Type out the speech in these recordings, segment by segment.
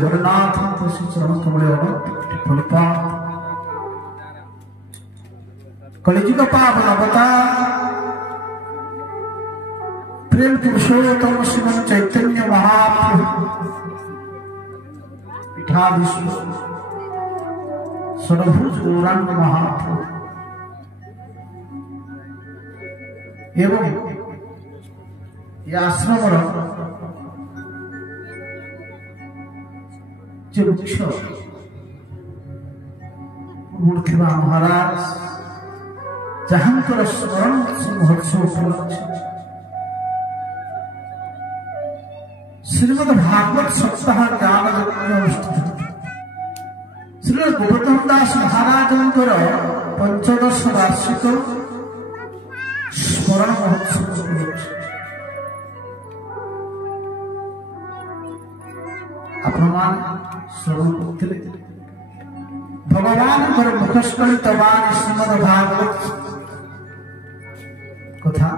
जगन्नाथ श्री चरण कमल फलपा कलिजुग पावन अवतार प्रेम पुरुषोत्तम श्रीमन चैतन्य महाप्रभु पीठाधीश्वर षडभुज गौरांग महाप्रभु एवं ये आश्रम वृक्ष मूर्तिमा महाराज जहांकर स्मरण महोत्सव श्रीमद भागवत सप्ताह ज्ञान अनुष्ठित श्री गोवर्धन दास महाराज पंचदश वार्षिक स्मरण महोत्सव आपण श्रवण करते भगवान मुखस्कलित श्रीमद भागवत कथा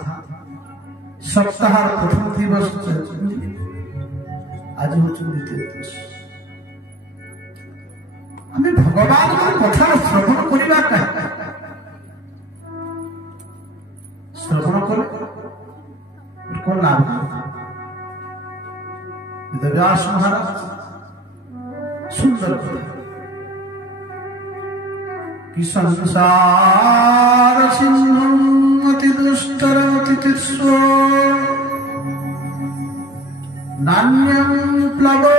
सप्ताह प्रथम दिवस आज हूँ द्वितीय दिवस आम भगवान कथा श्रवण करवा श्रवण कर कौन लाभ वेदव्यास महाराज सुंदर कि संसार सिंधुम अति दुष्करम अति तीर्षो नान्यं प्लवो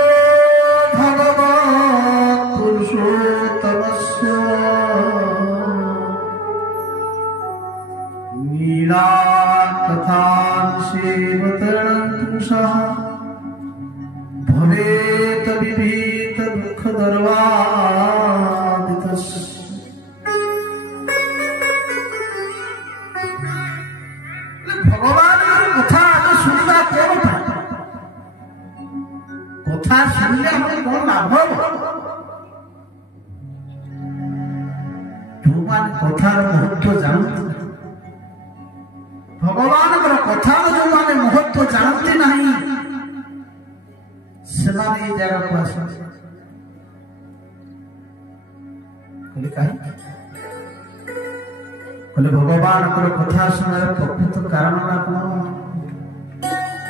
भगवत् पुरुषोत्तमस्य नीला तथा सेवतरणं सह भवेत विभीत दुख दर्वादितस् भगवान कथा सुनिबा कोन कथा सुनले हमें कोन लाभ जो मान कथार महत्व जानते भगवान कथार जो माने महत्व जानते नहीं सेमाने जगह को आस भगवान कथा सुनार प्रकृत कारण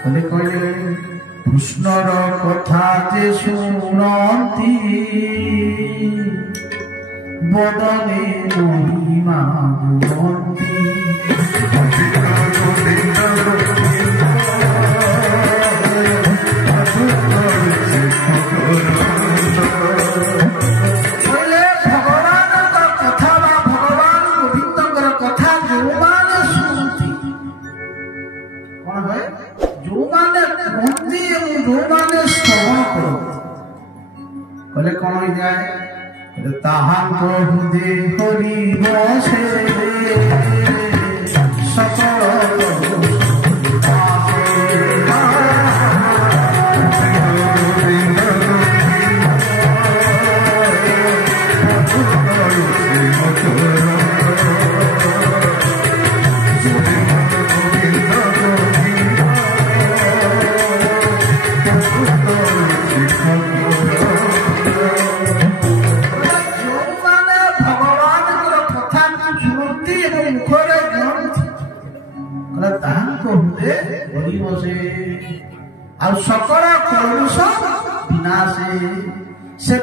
कहले कृष्णर कथा जे शुणती बदने महिमा गुणती कौन जाए ताहांको हृदय हरि बसे सकल सकल कलुष विनाशे से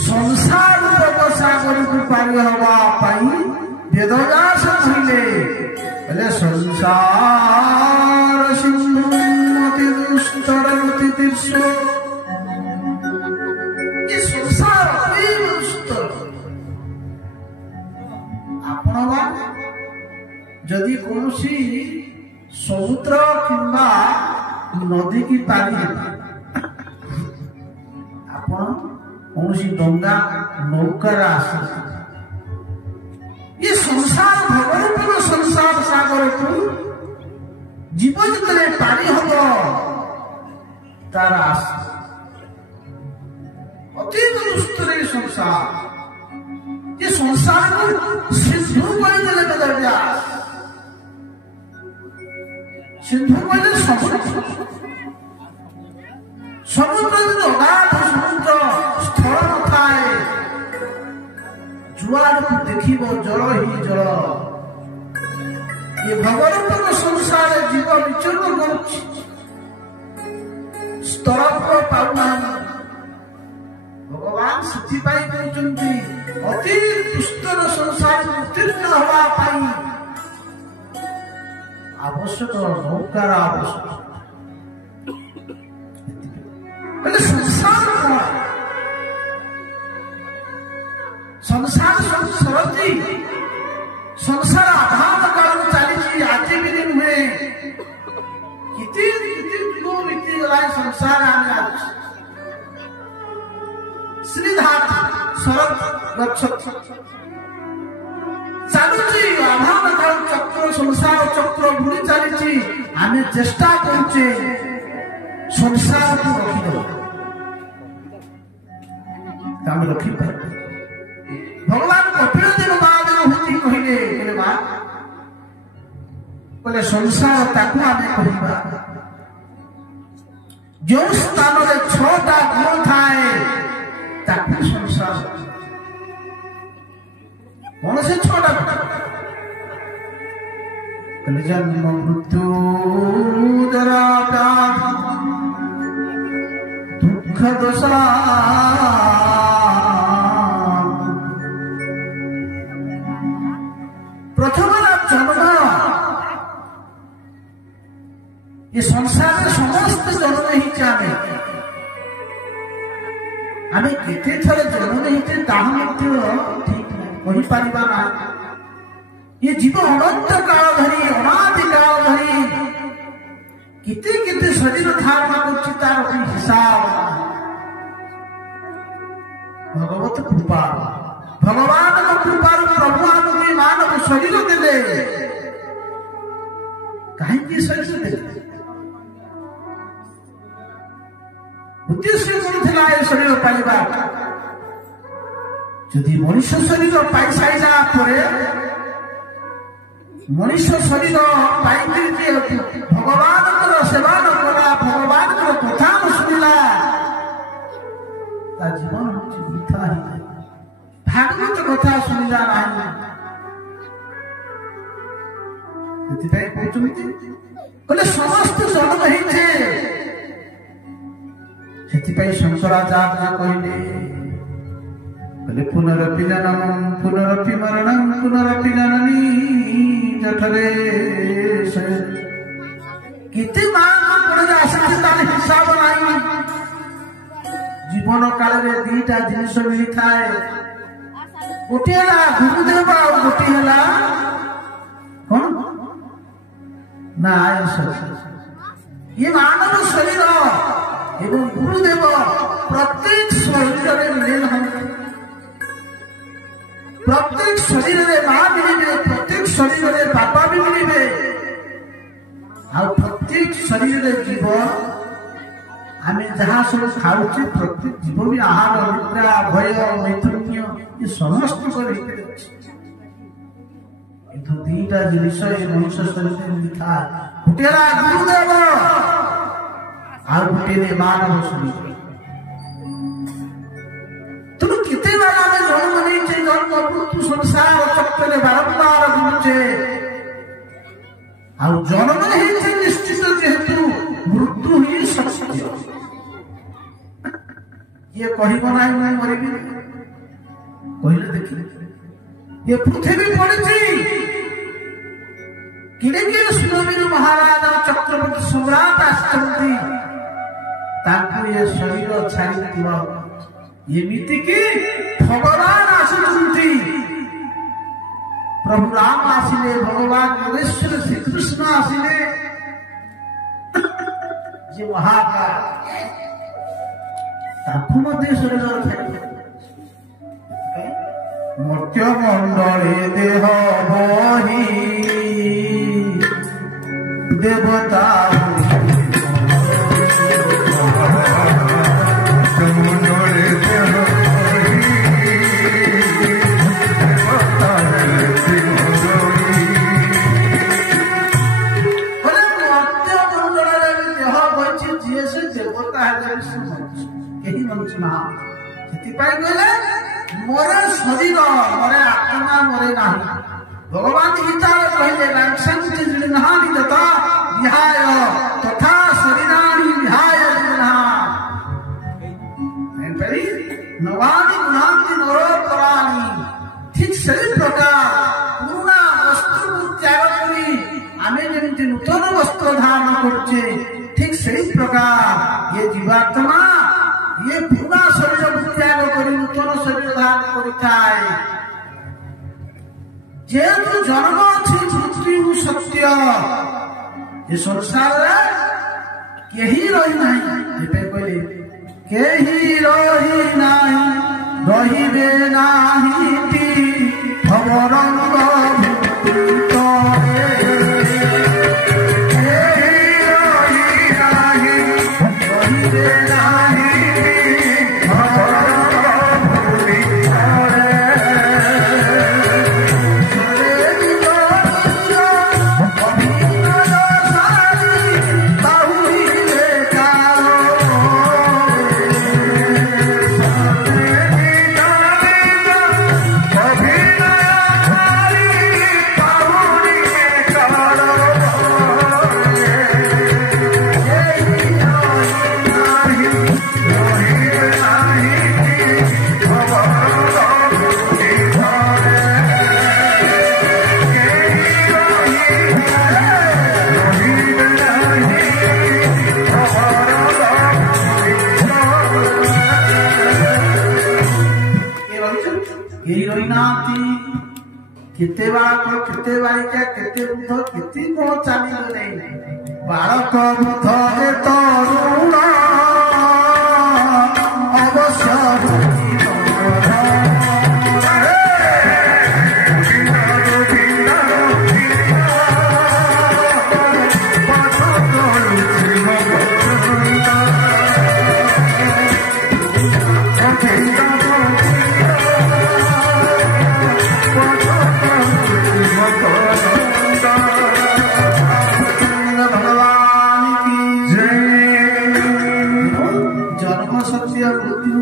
संसार सागर को पारी हवा वेदव्यास कहले संसार सिंधु अति दुष्कर अति तीर्षो ये संसार अति दुष्कर आपण जदि कौन समुद्र किंबा नदी की पारी आपण कौन डंगा नौकार आस ये संसार भगवान संसार सागर को जीवन जितने पारी हम तार आस अति दुष्टर संसार ये संसार को सिंधु कहते वेदव्यास सिंधु कहले ସମୁଦ୍ର ଅଗାଧ ସମୁଦ୍ର ସ୍ଥଳ ନଥାଏ, ଯୁଆଡ଼କୁ ଦେଖିବ ଜଳ ହିଁ ଜଳ। ଏ ଭଗବନ୍ତଙ୍କ ସଂସାରରେ ଜୀବ ବିଚରଣ କରୁଛି, ସ୍ତରଫ ପାଉନାହିଁ। ଭଗବାନ ସେଥିପାଇଁ କହୁଛନ୍ତି ଅତି ଦୁଷ୍ଟର ସଂସାର ଉତ୍ତୀର୍ଣ୍ଣ ହେବା ପାଇଁ ଆବଶ୍ୟକ ନୌକାର ଆବଶ୍ୟକ। ହେଲେ ସଂସାର କଣ? ସଂସାର ସବୁ ସରନ୍ତି, ସଂସାର ଅଭାବ କାଳରୁ ଚାଲିଛି, ଆଜି ବି ନୁହେଁ। କେତେ ଯୁଗ ବିତିଗଲା ସଂସାର ଆମେ ଆସୁଛୁ। ଶ୍ରୀଧାତ ଶରତ ଗଛ ଚାଲୁଛି, ଅଭାବ କାଳ ଚକ୍ର ସଂସାର ଚକ୍ର ବୁଲି ଚାଲିଛି। ଆମେ ଚେଷ୍ଟା କରୁଛେ ସଂସାରକୁ ରଖିଦେବା, ଆମେ ରଖିପାରିବା। ଭଗବାନ କପିଳ ଦେବ ମହାଦେବ କହିଲେ ମା କହିଲେ ସଂସାର ତାକୁ ଆମେ କହିବା ଯେଉଁ ସ୍ଥାନରେ 6ଟା ଗୁଣ ଥାଏ ତାକୁ ସଂସାର। କଣ ସେ 6ଟା ଗୁଣ? କହିଲେ ଜନ୍ମ ମୃତ୍ୟୁ ଜରା ବ୍ୟାଧି ଦୁଃଖ ଦୋଷା। ପ୍ରଥମ ଜନ୍ମ। ଏ ସଂସାରରେ ସମସ୍ତେ ଜନ୍ମ ହେଇଛେ। ଆମେ କେତେ ଥର ଜନ୍ମ ହେଇଛେ ତାହା ମଧ୍ୟ ଠିକ କହିପାରିବା ନାହିଁ। ଏ ଜୀବ ଅନନ୍ତ କାଳ ଧରି, ଅନାଦି କାଳ ଧରି କେତେ କେତେ ଶରୀର ଧାରଣ କରୁଛି, ତାର ହିସାବ। ଭଗବତ କୃପା, ଭଗବାନଙ୍କ କୃପାରୁ ପ୍ରଭୁ ଆମକୁ ମାନବ ଶରୀର ଦେଲେ। କାହିଁକି ଶରୀର ଦେଲେ? ଉଦ୍ଦେଶ୍ୟ କଣ ଥିଲା ଏ ଶରୀର ପାଇବା? ଯଦି ମଣିଷ ଶରୀର ପାଇସାରିଲା ପରେ, ମଣିଷ ଶରୀର ପାଇକି ଭଗବାନଙ୍କର ସେବା ନ କଲା, ଭଗବାନଙ୍କର କଥା ନ ଶୁଣିଲା, ତା ଜୀବନ ହଉଛି ବୃଥା ହେଇଯାଏ। ଭାଗବତ କଥା ଶୁଣିଲା ନାହିଁ। ସେଥିପାଇଁ କହୁଛନ୍ତି କହିଲେ ସମସ୍ତେ ଜନ୍ମ ହେଇଛେ। ସେଥିପାଇଁ ଶଙ୍କରାଚାର୍ଯ୍ୟ କହିଲେ ପୁନରପି ଜନନଂ ପୁନରପି ମରଣଂ ପୁନରପି ଜନନୀ ଜଠରେ। କେତେ ମାଆଙ୍କର ହିସାବ ନାହିଁ। ଜୀବନ କାଳରେ 2ଟା ଜିନିଷ ମିଳିଥାଏ। ଗୋଟିଏ ହେଲା ଗୁରୁଦେବ, ଆଉ ଗୋଟିଏ ହେଲା କଣ ନା ଆୟୁଷ। ଏ ମାନବ ଶରୀର ଏବଂ ଗୁରୁଦେବ ପ୍ରତ୍ୟେକ ଶରୀରରେ ମିଳେ ନାହିଁ। ପ୍ରତ୍ୟେକ ଶରୀରରେ ମା ମିଳିବେ, ପ୍ରତ୍ୟେକ ଶରୀରରେ ବାପା ବି ମିଳିବେ, ଆଉ ପ୍ରତ୍ୟେକ ଶରୀରରେ ଜୀବ। ଆମେ ଯାହା ସବୁ ଖାଉଛେ ପ୍ରତ୍ୟେକ ଜୀବ ବି ଆହାର, ନିଦ୍ରା, ଭୟ, ମୈଥୁନ୍ୟ ଏ ସମସ୍ତଙ୍କ ଭିତରେ ଅଛି। କିନ୍ତୁ 2ଟା ଜିନିଷ ଏ ମଣିଷ ଶରୀରରେ ମିଳିଥାଏ। ଗୋଟିଏ ହେଲା ଗୁରୁଦେବ, ଆଉ ଗୋଟିଏ ମାନବ ଶରୀର। ତେଣୁ କେତେବେଳେ ଆମେ ଜନ୍ମ ନେଇଛେ, ଜନ୍ମ ମୃତ୍ୟୁ ସଂସାର ଚକ୍ରରେ ବାରମ୍ବାର ବୁଲୁଛେ। ଆଉ ଜନ୍ମ ହେଇଛେ ନିଶ୍ଚିତ, ଯେହେତୁ ମୃତ୍ୟୁ ହିଁ ସତ୍ୟ। ଇଏ କହିବ ନାହିଁ ମୁଁ ମରିବି, କହିଲେ ଦେଖିଲେ ଏ ପୃଥିବୀ ପଡିଛି। କିଏ କିଏ ସୁରବୀର ମହାରାଜ ଚକ୍ରବର୍ତ୍ତୀ ସମ୍ରାଟ ଆସିଛନ୍ତି, ତାଙ୍କୁ ଏ ଶରୀର ଛାଡ଼ିଥିବ। ଏମିତିକି ଭଗବାନ ଆସୁଛନ୍ତି। ପ୍ରଭୁ ରାମ ଆସିଲେ, ଭଗବାନ ଯୋଗେଶ୍ୱର ଶ୍ରୀକୃଷ୍ଣ ଆସିଲେ। ଯେ ମହାକାଳ ତାକୁ ମଧ୍ୟ ଶରୀର ଛାଡ଼ିବେ। ମର୍ତ୍ତ୍ୟ ମଣ୍ଡଳେ ଦେହ ବହି ଦେବତା ହୁଏ ନାହିଁ। ଭଗବାନ ଗୀତାରେ କହିଲେ ରାଂସନ୍ତି ଜୀର୍ଣ୍ଣାନି ଯଥା ବିହାୟ ତଥା ଶରୀରାଣି ବିହାୟ ଜୀର୍ଣ୍ଣା। ନବାନି ଗୁଣାନ୍ତି ନରୋତ୍ତରାଣି। ଠିକ ସେଇ ପ୍ରକାର ପୁରୁଣା ବସ୍ତ୍ରକୁ ତ୍ୟାଗ କରି ଆମେ ଯେମିତି ନୂତନ ବସ୍ତ୍ର ଧାରଣ କରୁଛେ, ଠିକ ସେଇ ପ୍ରକାର ଇଏ ଜୀବାତ୍ମା ଇଏ ପୁରୁଣା ଶରୀରକୁ ତ୍ୟାଗ କରି ନୂତନ ଶରୀର ଧାରଣ କରିଥାଏ। ଯେହେତୁ ଜନ୍ମ ଅଛି ମୃତ୍ୟୁ ସତ୍ୟ, ଏ ସଂସାରରେ କେହି ରହିନାହିଁ। ଏବେ କହିଲେ କେହି ରହିନାହିଁ ରହିବେ ନାହିଁ ଭବରଙ୍ଗ ଭିତରେ। କେହି ରହିନାହିଁ ରହିବେ ନାହିଁ ଭବରଙ୍ଗ ଭିତରେ। କେତେ ବାଳକ କେତେ ବାଳିକା କେତେ ବୃଦ୍ଧ କେତେ କଣ ଚାଲିଗଲେ। ବାଳକ ବୃଦ୍ଧ ଯେ ତରୁଣ ଅବଶ୍ୟ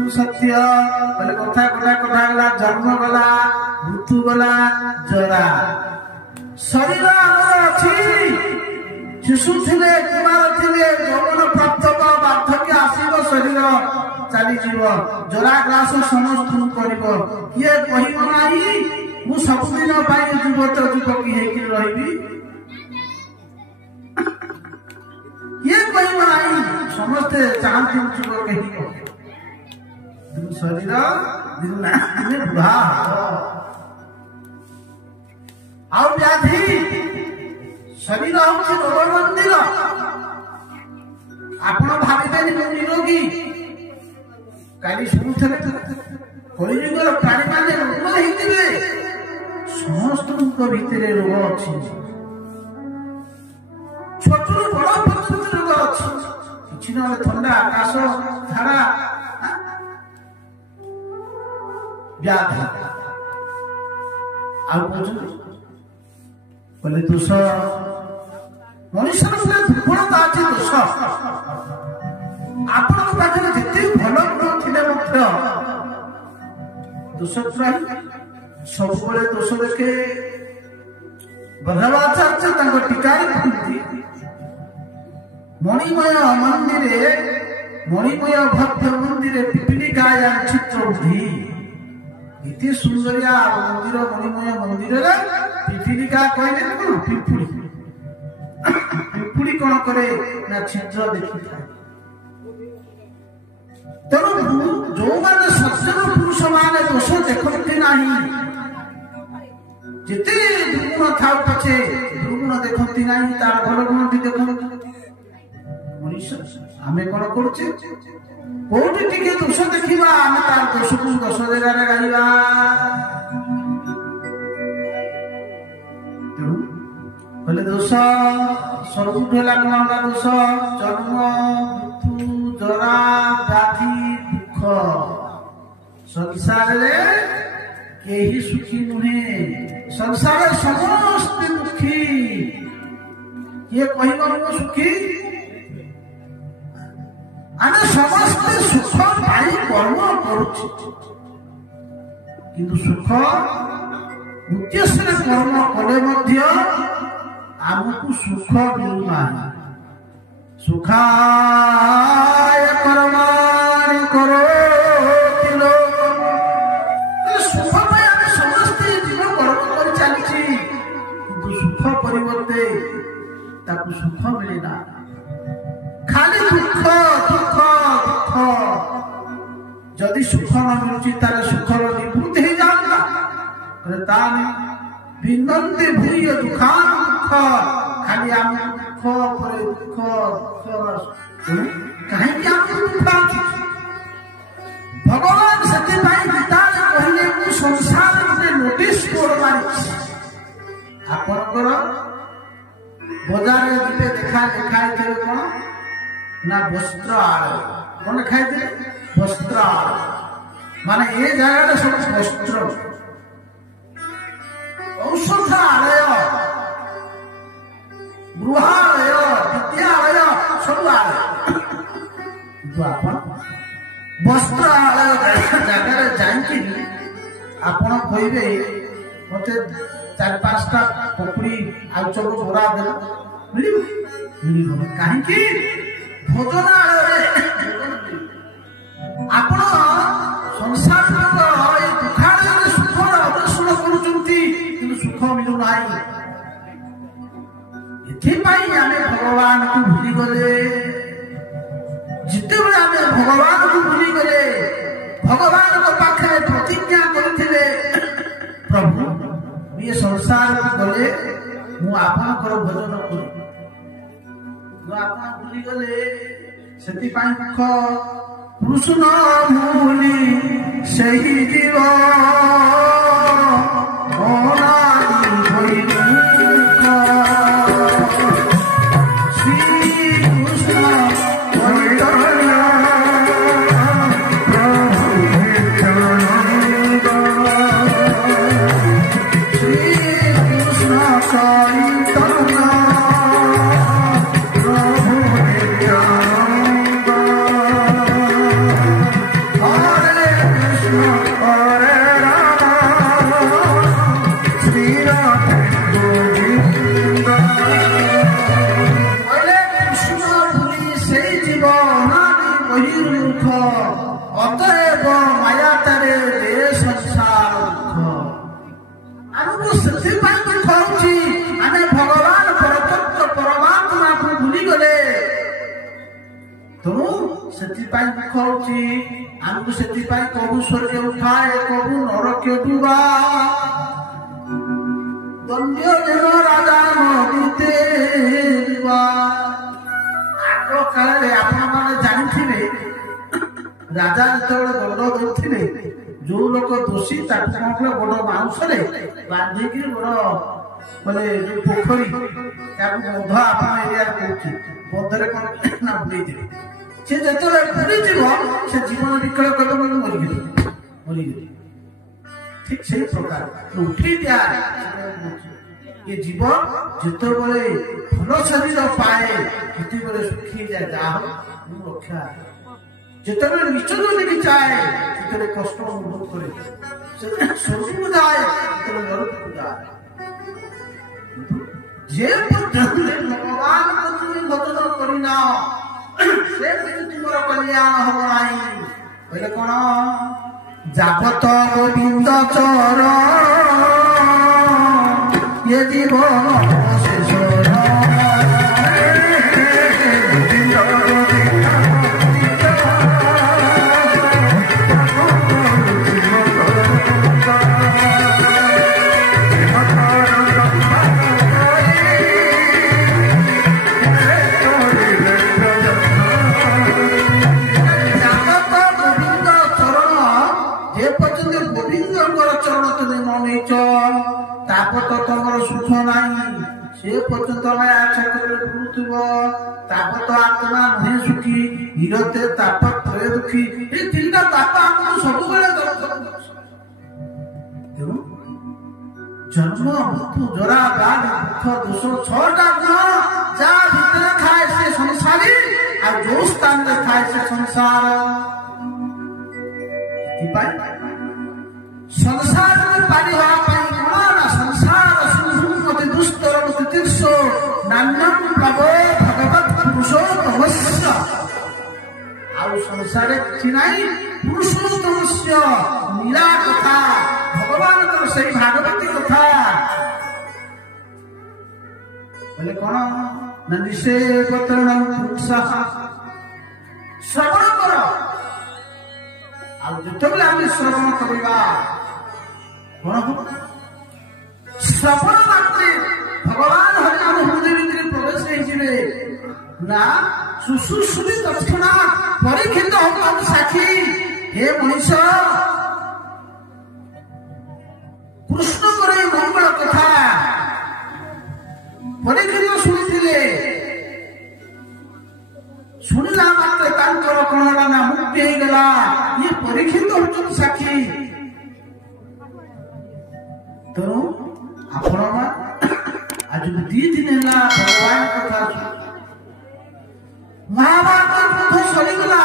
ସତ୍ୟ ବୋଲେ କଥା ଗଲା, ଜନ୍ମ ଗଲା, ମୃତ୍ୟୁ ଗଲା, ଜରା। ଶରୀର ଆମର ଅଛି। ଶିଶୁ ଥିଲେ, କୁମାର ଥିଲେ, ଯୌବନ ପ୍ରାପ୍ତ ହେବ, ବାର୍ଦ୍ଧକ୍ୟ ଆସିବ, ଶରୀର ଚାଲିଯିବ, ଜରା ଗ୍ରାସ ସମସ୍ତଙ୍କୁ କରିବ। କିଏ କହିବ ନାହିଁ ମୁଁ ସବୁଦିନ ପାଇଁ ଯୁବତ ଯୁବକୀ ହେଇକି ରହିବି? କିଏ କହିବ ନାହିଁ? ସମସ୍ତେ ଚାହାନ୍ତି ଯୁବକ ହେଇକି ଶରୀର ଦିନେ ବୁଢା ହବ। ଆଉ ବ୍ୟାଧି ଶରୀର ହଉଛି ରୋଗ ମନ୍ଦିର। ଆପଣ ଭାବିବେନି ମୁଁ ନିରୋଗୀ। କାଲି ଶୁଣୁଥିଲେ କଳିଯୁଗର ପ୍ରାଣୀମାନେ ରୋଗ ହେଇଥିବେ। ସମସ୍ତଙ୍କ ଭିତରେ ରୋଗ ଅଛି। ଛୋଟରୁ ବଡ ପର୍ଯ୍ୟନ୍ତ ରୋଗ ଅଛି। କିଛି ନହେଲେ ଥଣ୍ଡା, କାଶ, ଝାଡା, ବ୍ୟାଧି। ଆଉ କହୁଛନ୍ତି କହିଲେ ଦୋଷ ମଣିଷର ଦୁର୍ବଳତା ଅଛି। ଦୋଷ ଆପଣଙ୍କ ପାଖରେ ଯେତେ ଭଲ ଗୁଣ ଥିଲେ ମଧ୍ୟ ଦୋଷ ସବୁବେଳେ ଦୋଷ ଦେଖେ। ବଲ୍ଲଭାଚାର୍ଯ୍ୟ ତାଙ୍କ ଟୀକାରେ କୁହନ୍ତି ମଣିମୟ ମନ୍ଦିରେ ମଣିମୟ ଭକ୍ତ ମନ୍ଦିରେ ପିପିଲିକାୟା ଚିତ୍ର ବୁଦ୍ଧି। ଏତେ ସୁନ୍ଦରିଆ ମନ୍ଦିର ମଣିମୟ ମନ୍ଦିରରେ ପିପିଲିକା କହିଲେ କଣ? ପିମ୍ପୁଡ଼ି। ପିମ୍ପୁଡ଼ି କଣ କରେ ନା ଛିଦ୍ର ଦେଖିଥାଏ। ତେଣୁ ଯୋଉମାନେ ସଜ୍ଜନ ପୁରୁଷ ମାନେ ଦୋଷ ଦେଖନ୍ତି ନାହିଁ, ଯେତେ ଦୁର୍ଗୁଣ ଥାଉ ପଛେ ଦୁର୍ଗୁଣ ଦେଖନ୍ତି ନାହିଁ, ତାର ଭଲ ଗୁଣ ବି ଦେଖନ୍ତି। ମଣିଷ ଆମେ କଣ କରୁଛେ? କୋଉଠି ଟିକେ ଦୋଷ ଦେଖିବା, ଆମେ ତାର ଦୋଷକୁ 10 ଜାଗାରେ ଗାଳିବା। ତେଣୁ କହିଲେ ଦୋଷ ସବୁଠୁ ହେଲା କଣ? ଦୋଷ ଜନ୍ମ, ମୃତ୍ୟୁ, ଜରା, ବ୍ୟାଧି, ଦୁଃଖ। ସଂସାରରେ କେହି ସୁଖୀ ନୁହେଁ। ସଂସାରରେ ସମସ୍ତେ ଦୁଃଖୀ। କିଏ କହିବ ମୁଁ ସୁଖୀ? ଆମେ ସମସ୍ତେ ସୁଖ ପାଇଁ କର୍ମ କରୁଛୁ, କିନ୍ତୁ ସୁଖ ଉଦ୍ଦେଶ୍ୟରେ କର୍ମ କଲେ ମଧ୍ୟ ଆମକୁ ସୁଖ ମିଳୁନାହିଁ। ସୁଖାୟ କର୍ମାଣି କରୋତି ଲୋକ। ସୁଖ ପାଇଁ ଆମେ ସମସ୍ତେ ଜୀବନ କର୍ମ କରି ଚାଲିଛି, କିନ୍ତୁ ସୁଖ ପରିବର୍ତ୍ତେ ତାକୁ ସୁଖ ମିଳିଲା, ଖାଲି ଦୁଃଖ ଦୁଃଖ ଦୁଃଖ। ଯଦି ସୁଖ ନ ମିଳୁଛି ତାହେଲେ ସୁଖର ନିବୃତ୍ତି ହେଇଯାଆନ୍ତା, ତାହେଲେ ବିନ୍ଦନ୍ତେ ଭୂୟ ଦୁଃଖାନ ଦୁଃଖ। ଖାଲି ଆମକୁ ଦୁଃଖ ପରେ ଦୁଃଖ କାହିଁକି ଆମକୁ ଦୁଃଖ ଆସୁଛି? ଭଗବାନ ସେଥିପାଇଁ ଗୀତାରେ କହିଲେ ମୁଁ ସଂସାର ଗୋଟେ ନୋଟିସ୍ ବୋର୍ଡ ମାରିଛି। ଆପଣଙ୍କର ବଜାରରେ ଯିବେ ଲେଖା ହେଇଥିବେ କଣ ନା ବସ୍ତ୍ର ଆଳୟ। କଣ ଲେଖା ହେଇଥିଲେ? ବସ୍ତ୍ର ଆଳୟ। ମାନେ ଏ ଜାଗାରେ ସବୁ ବସ୍ତ୍ର, ଔଷଧ ଆଳୟ, ଗୃହାଳୟ, ବିଦ୍ୟାଳୟ, ସବୁ ଆଳୟ। କିନ୍ତୁ ଆପଣ ବସ୍ତ୍ର ଆଳୟ ଜାଗାରେ ଯାଇକି ଆପଣ କହିବେ ମତେ 4-5ଟା ପକୁଡି ଆଳୁଚପ ବରା ଦେଲ, ମିଳିବ? କାହିଁକି? ଭୋଜନାଳୟରେ ଆପଣ ସଂସାର ଏ ଦୁଃଖାଳୟରେ ସୁଖର ଅବସର କରୁଛନ୍ତି, କିନ୍ତୁ ସୁଖ ମିଳୁନାହିଁ। ଏଥିପାଇଁ ଆମେ ଭଗବାନଙ୍କୁ ଭୁଲିଗଲେ। ଯେତେବେଳେ ଆମେ ଭଗବାନଙ୍କୁ ଭୁଲିଗଲେ, ଭଗବାନଙ୍କ ପାଖରେ ପ୍ରତିଜ୍ଞା କରିଥିଲେ ପ୍ରଭୁ ଏ ସଂସାରକୁ ଗଲେ ମୁଁ ଆପଣଙ୍କର ଭଜନ କରିବି, ଆପଣ ଭୁଲିଗଲେ। ସେଥିପାଇଁ ଦୁଃଖ। ପୁରୁଷ ନ ଭୁଲି ସେହି ଜୀବ ସେଥିପାଇଁ ଦୁଃଖ ହଉଛି ଆମକୁ। ସେଥିପାଇଁ କବୁ ସ୍ୱର୍ଗ ଉଠାଏ, କବୁ ନରକେ ଡୁବା, ଦଣ୍ଡ ଜନ ରାଜା ନଦୀତେ ଯିବା। ଆଗ କାଳରେ ଆପଣ ମାନେ ଜାଣିଥିବେ, ରାଜା ଯେତେବେଳେ ଦଣ୍ଡ ଦଉଥିଲେ, ଯୋଉ ଲୋକ ଦୋଷୀ ତାକୁ କଣ କଲେ ବଡ ବାଉଁଶରେ ବାନ୍ଧିକି ବଡ ମାନେ ଯୋଉ ପୋଖରୀ ତାକୁ ବନ୍ଧ ଆପଣ ଏରିଆରେ କହୁଛି, ବନ୍ଧରେ କଣ ନା ବୁଲେଇଦେବେ। ସେ ଯେତେବେଳେ ବୁଡ଼ିଯିବ ସେ ଜୀବନ ବିକଳ କରିବ, ମରିଗଲି। ଠିକ ସେଇ ପ୍ରକାର ଉଠେଇ ଦିଆ ଏ ଜୀବ ଯେତେବେଳେ ଭଲ ଶରୀର ପାଏ ସେତେବେଳେ ସୁଖୀ ଯାଏ, ଯାହା ମୁଁ ରକ୍ଷା। ଯେତେବେଳେ ନିଚ ଯୋଗିକି ଯାଏ ସେତେବେଳେ କଷ୍ଟ ଅନୁଭବ କରେ, ସ୍ୱର୍ଗକୁ ଯାଏ ସେତେବେଳେ ନରକକୁ ଯାଏ। ଯେ ଭଗବାନଙ୍କ ତୁମେ ଭଜନ କରିନାଅ ସେ ତୁମର କଲ୍ୟାଣ ହବ ନାହିଁ। କହିଲେ କଣ? ଯାବତ ଗୋବିନ୍ଦ ଚର ଏ ଜୀବନ ଶେଷ। ତାପତ ତମର ସୁଖ ନାହିଁ, ସେ ପର୍ଯ୍ୟନ୍ତ ବୁଲୁଥିବ। ତାପତ ଆତ୍ମା ନୁହେଁ ସୁଖୀ, ନିରତେ ତାପ ତ୍ରୟ ଦୁଃଖୀ। ଏ ତିନିଟା ତାପ ଆମକୁ ସବୁବେଳେ ତେଣୁ ଜନ୍ମ, ମୃତ୍ୟୁ, ଜରା, ବ୍ୟାଧି, ଦୁଃଖ, ଦୋଷ, 6ଟା ଗୁଣ ଯାହା ଭିତରେ ଥାଏ ସେ ସଂସାରୀ, ଆଉ ଯୋଉ ସ୍ଥାନରେ ଥାଏ ସେ ସଂସାର। ସେଥିପାଇଁ ସଂସାରରେ ପାରି ହେବା ପାଇଁ କଣ ନା ସଂସାରରେ କିଛି ନାହିଁ। ପୁରୁଷୋତ୍ତମସ୍ୟ ନୀଳା କଥା, ଭଗବାନଙ୍କର ସେଇ ଭାଗବତୀ କଥା ବୋଲେ କଣ ନା ନିଷେପତରଣ ପୁରୁଷଃ ଶ୍ରବଣ କର। ଆଉ ଯେତେବେଳେ ଆମେ ଶ୍ରବଣ କରିବା କଣ ହବ? ଶ୍ରବଣ ମାତ୍ରେ ଭଗବାନ ହରି ଆମ ହୃଦୟ ଭିତରେ ପ୍ରବେଶ ହେଇଯିବେ ନା ସୁଶୁଶ୍ରୁତି ତତ୍କ୍ଷଣାତ୍ ପରୀକ୍ଷିତ ହଉଛନ୍ତି ସାକ୍ଷୀ। ହେ ମଣିଷ, କୃଷ୍ଣଙ୍କର ଏ ମଙ୍ଗଳ କଥା ପରୀକ୍ଷିତ ଶୁଣିଥିଲେ। ଶୁଣିଲା ମାତ୍ରେ ତାଙ୍କର କଣ ହେଲା ନା ମୁକ୍ତି ହେଇଗଲା। ଇଏ ପରୀକ୍ଷିତ ହଉଛନ୍ତି ସାକ୍ଷୀ। ତେଣୁ ଆପଣ ଆଜି 2 ଦିନ ହେଲା ଭଗବାନ କଥା ମହାଭାରତ ଯୁଦ୍ଧ ସରିଗଲା।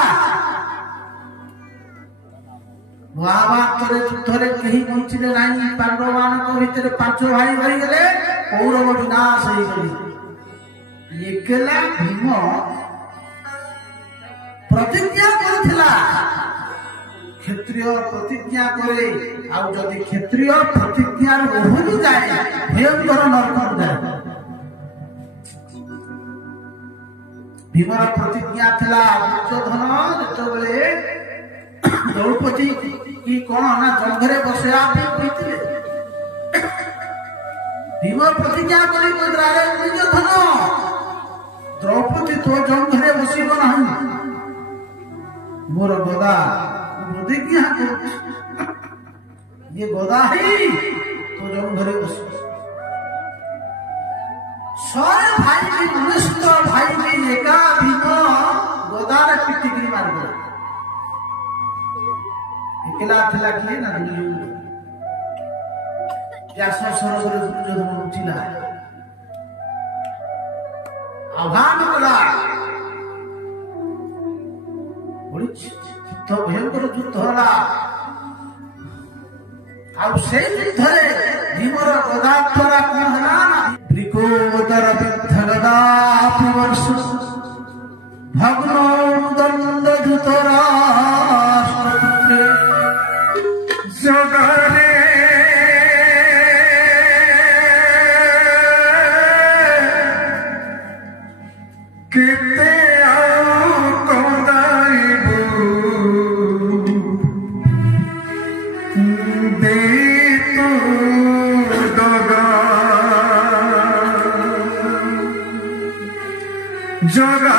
ମହାଭାରତରେ ଯୁଦ୍ଧରେ କେହି ବଞ୍ଚିଲେ ନାହିଁ। ପାଣ୍ଡବମାନଙ୍କ ଭିତରେ 5 ଭାଇ ରହିଗଲେ, କୌରବ ବିନାଶ ହେଇଗଲେ। ଏକଲା ଭୀମ ପ୍ରତିଜ୍ଞା କରିଥିଲା, କ୍ଷତ୍ରିୟ ପ୍ରତିଜ୍ଞା କରେ, ଆଉ ଯଦି କ୍ଷତ୍ରିୟ ପ୍ରତିଜ୍ଞାର ଓହରି ଯାଏ ଭୟଙ୍କର ନରକକୁ ଯାଏ। ଭୀମର ପ୍ରତିଜ୍ଞା ଥିଲା ଦୁର୍ଯ୍ୟୋଧନ ଯେତେବେଳେ ଦ୍ରୌପଦୀ କି କଣ ନା ଜଙ୍ଘରେ ବସେଇବା ପାଇଁ କହିଥିଲେ, ଭୀମ ପ୍ରତିଜ୍ଞା କରି କହିଲେ ଦୁର୍ଯ୍ୟୋଧନ ଦ୍ରୌପଦୀ ତୋ ଜଙ୍ଘରେ ବସିବ ନାହିଁ, ମୋର ଗଦା ପ୍ରତିଜ୍ଞା କରୁଛି ଇଏ ଗଦା ହେଇ ତୋ ଜଙ୍ଘରେ ବସିବ। 100 ଭାଇ କି 19 ଭାଇ କି ଏକା ଭୀମ ଗଦାରେ ପିଟିକିରି ମାରିଦେଲା। ଏକଲା ଥିଲା କିଏ ନା ଦୁର୍ଯ୍ୟୋଧନ। ବ୍ୟାସ ସରୋବରରେ ଦୁର୍ଯ୍ୟୋଧନ ଉଠିଲା, ଆହ୍ୱାନ କଲା, ଭୟଙ୍କର ଯୁଦ୍ଧ ହେଲା। ଆଉ ସେଇ ଯୁଦ୍ଧରେ ଭୀମର ଗଦା ଦ୍ୱାରା କଣ ହେଲା ନା ତ୍ରିକୋଦର ବିଦ୍ଧ ଗଦା ବର୍ଷ ଭଗ୍ନ ଦଣ୍ଡ ଧୃତରାଷ୍ଟ୍ରପୁତ୍ରେ ଜଗରେ କେତେ জগা